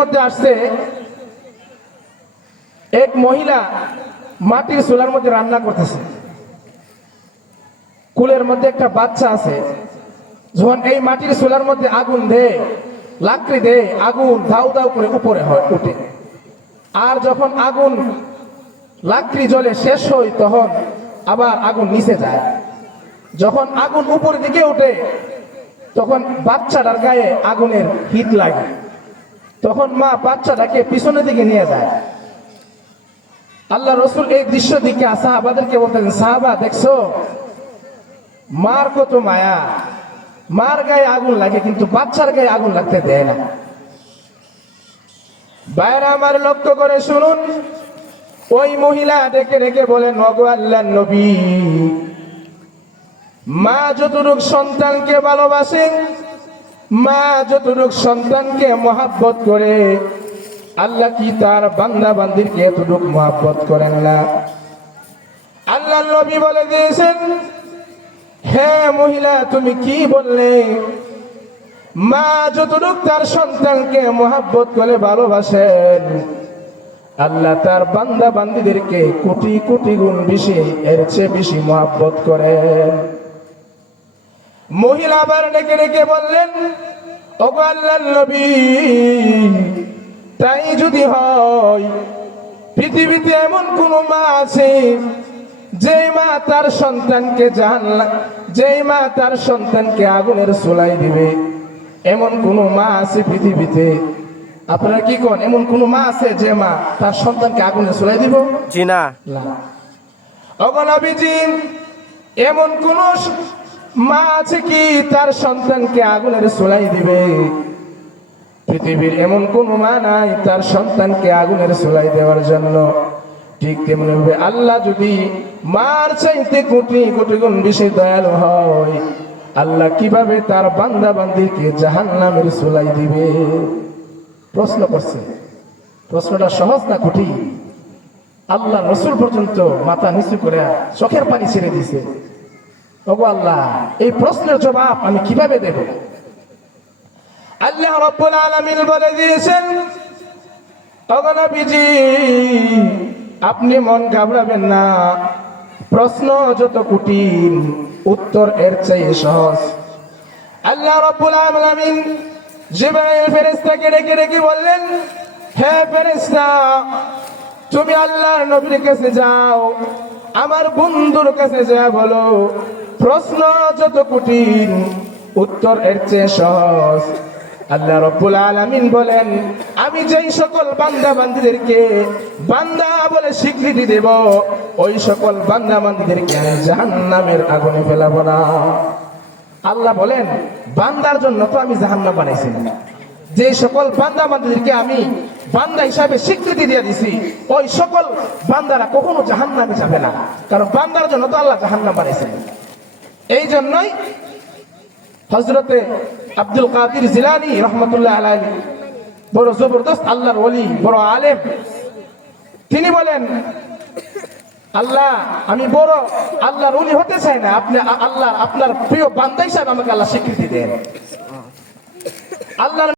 মধ্যে আসছে এক মহিলা মাটির চুলার মধ্যে রান্না করতেছে। কুলের মধ্যে একটা বাচ্চা আছে। যখন এই মাটির চুলার মধ্যে আগুন দেয়, লাকড়ি দেয়, আগুন দাউ দাউ করে উপরে হয় উঠে। আর যখন আগুন লাকড়ি জ্বলে শেষ হয় তখন আবার আগুন নিচে যায়। যখন আগুন উপরের দিকে ওঠে তখন বাচ্চাটার গায়ে আগুনের হিট লাগে। তখন মা বাচ্চাটাকে পিছনের দিকে নিয়ে যায়। আল্লাহ রসুল এই দৃশ্য দিকে সাহাবাদেরকে বলতেন, সাহাবা দেখছো মার কত মায়া, মার গায়ে আগুন লাগে কিন্তু বাচ্চার গায়ে আগুন লাগতে দেয় না। বাইরে আমার লক্ষ্য করে শুনুন, ওই মহিলা ডেকে ডেকে বলেন, ওগো আল্লাহর নবী, মা যতটুক সন্তানকে ভালোবাসেন, মা যতটুক সন্তানকে মহাব্বত করে, আল্লাহ কি তার বান্দা বান্দিরকে এতটুক মহাব্বত করেন না? আল্লাহর নবী বলে দিয়েছেন, হে মহিলা তুমি কি বললে? মা যতটুক তার সন্তানকে মহাব্বত করে ভালোবাসেন, আল্লাহ তার বান্দা বান্দিদেরকে কোটি কোটি গুণ বেশি, এর চেয়ে বেশি মহাব্বত করেন। মহিলা আবার ডেকে ডেকে বললেন, ওগো আল্লাহর নবী, তাই যদি হয়, পৃথিবীতে এমন কোন মা আছে যেই মা তার সন্তানকে যেই মা তার সন্তানকে আগুনের চুলায় দিবে? এমন কোন মা আছে পৃথিবীতে? আপনারা কি কোন এমন কোন মা আছে যে মা তার সন্তানকে আগুনে চুলাই দিব? জি না। ওগো নবীজি, এমন কোন মা আছে কি তার সন্তানকে আগুনের চুলাই দিবে? পৃথিবীর এমন কোন মা নাই তার সন্তানকে আগুনের চুলাই দেওয়ার জন্য। ঠিক তেমনি ভাবে আল্লাহ যদি মার চাইতে কোটি কোটি গুণ বেশি দয়ালু হয়, আল্লাহ কিভাবে তার বান্দা বান্দিকে জাহান্নামের চুলাই দিবে? প্রশ্ন করছে। প্রশ্নটা সহজ না কঠিন? আল্লাহ রসুল পর্যন্ত মাথা নিচু করে চোখের পানি ছেড়ে দিছে। ওগো আল্লাহ, এই প্রশ্নের জবাব আমি কিভাবে দেব? আল্লাহ রাব্বুল আলামিন বলে দিয়েছেন, ওগো নবীজি, আপনি মন ঘাবড়াবেন না। প্রশ্ন যত কঠিন, উত্তর এর চেয়ে সহজ। আল্লাহ রাব্বুল আলামিন জিবরাইল ফেরেশতাকে ডেকে ডেকে বললেন, হে ফেরেশতা, তুমি আল্লাহর নবীর কাছে যাও, আমার বন্ধুর কাছে যা বলো, প্রশ্ন যত কঠিন, উত্তর এর চেয়ে সহজ। আল্লাহ রাব্বুল আলামিন বলেন, আমি যেই সকল বান্দা বান্দীদেরকে বান্দা বলে স্বীকৃতি দেব, ওই সকল বান্দা বান্দীদেরকে আমি জাহান্নামের আগুনে ফেলাবো না। আল্লাহ বলেন, বান্দার জন্য তো আমি জাহান্নাম বানাইছি না। যে সকল বান্দা বান্দীদেরকে আমি বান্দা হিসাবে স্বীকৃতি দিয়ে দিছি, ওই সকল বান্দারা কখনো জাহান্নামে যাবে না, কারণ বান্দার জন্য তো আল্লাহ জাহান্নাম বানাইছেন। এই জন্যই হযরতে আব্দুল কাদির জিলানী রহমাতুল্লাহ আলাইহি, বড় জবরদস্ত আল্লাহর ওলি, বড় আলেম, তিনি বলেন, আল্লাহ, আমি বড় আল্লাহর ওলি হতে চাই না, আপনি আল্লাহ আপনার প্রিয় বান্দা হিসাবে আমাকে আল্লাহ স্বীকৃতি দেন। আল্লাহ